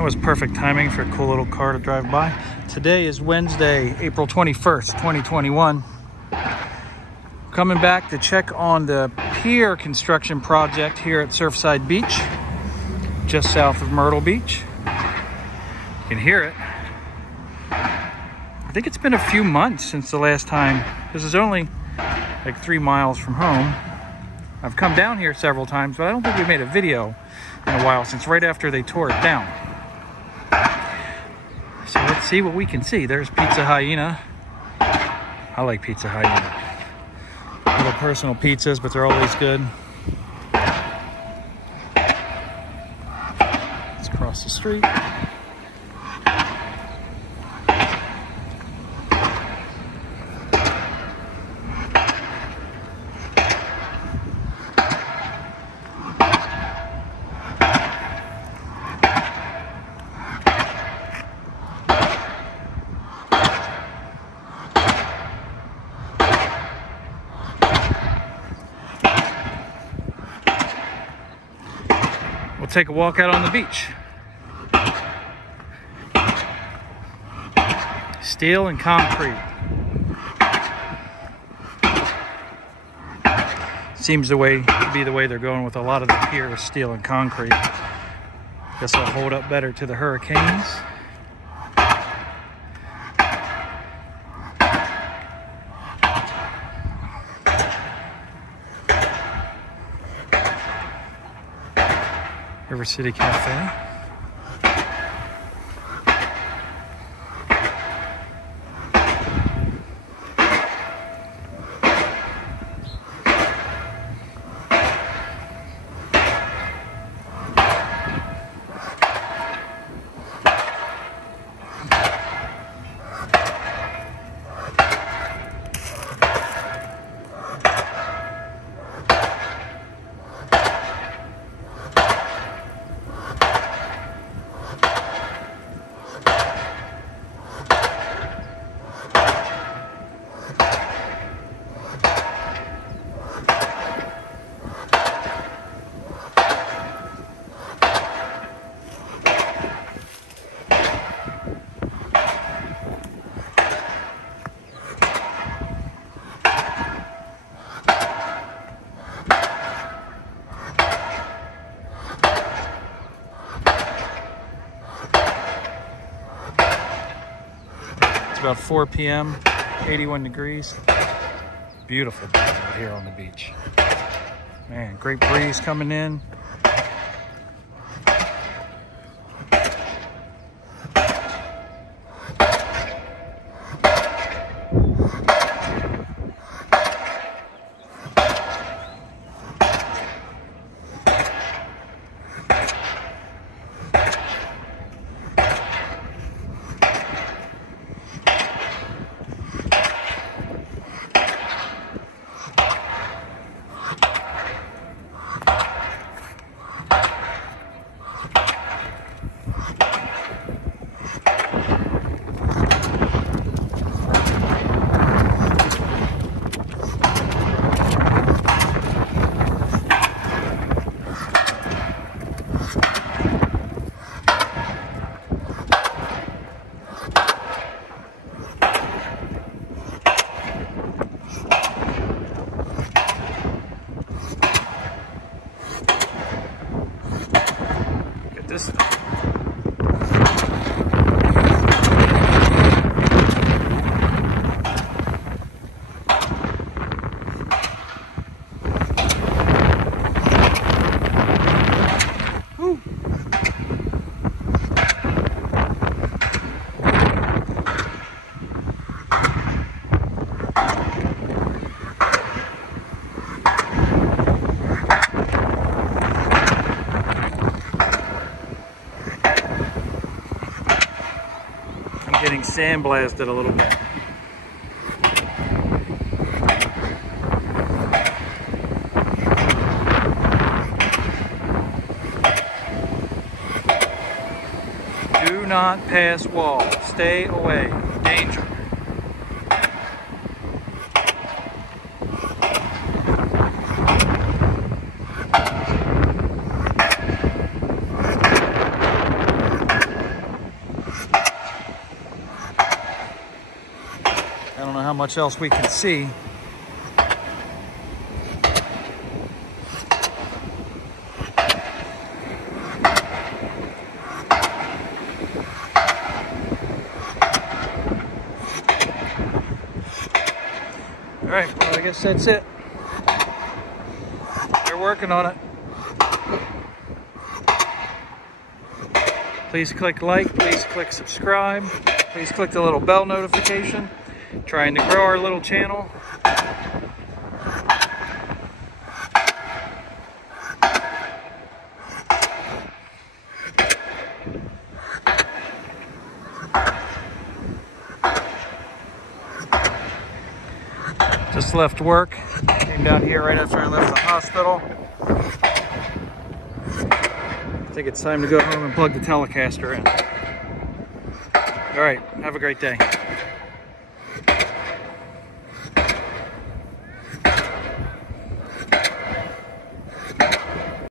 That was perfect timing for a cool little car to drive by. Today is Wednesday, April 21st, 2021. Coming back to check on the pier construction project here at Surfside Beach, just south of Myrtle Beach. You can hear it. I think it's been a few months since the last time. This is only like 3 miles from home. I've come down here several times, but I don't think we made a video in a while, since right after they tore it down. So let's see what we can see. There's Pizza Hyena. I like Pizza Hyena. Little personal pizzas, but they're always good. Let's cross the street. We'll take a walk out on the beach. Steel and concrete. Seems to be the way they're going with a lot of the pier, steel and concrete. Guess it'll hold up better to the hurricanes. River City Cafe. About 4 p.m., 81 degrees. Beautiful day out here on the beach. Man, great breeze coming in. This getting sandblasted a little bit. Do not pass wall. Stay away. Danger. much else we can see. All right, well, I guess that's it. They're working on it. Please click like, please click subscribe, please click the little bell notification. Trying to grow our little channel. Just left work, came down here right after I left the hospital. I think it's time to go home and plug the Telecaster in. All right, have a great day.